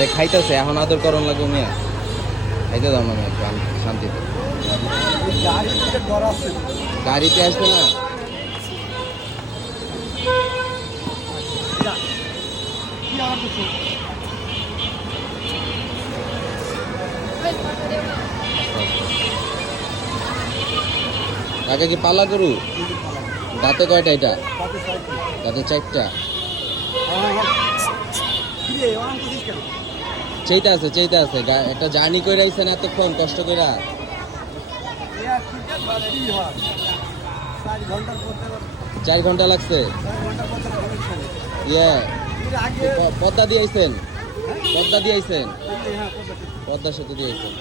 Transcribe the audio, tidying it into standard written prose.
আরে খাইতেছে এখন আদর করণ লাগবে মিয়া খাইতে দাও না মিয়া শান্তিতে গাড়িতে আসবে না কাকা কি পালা গরু দাঁতে কয়টা এটা দাঁতে চারটা চেইতে আছে একটা জার্নি করে আইছেন এতক্ষণ কষ্ট করে 4 ঘন্টা লাগছে ইয়ে পদ্মা দিয়ে আইছেন পদ্মা সেতু দিয়ে আইছেন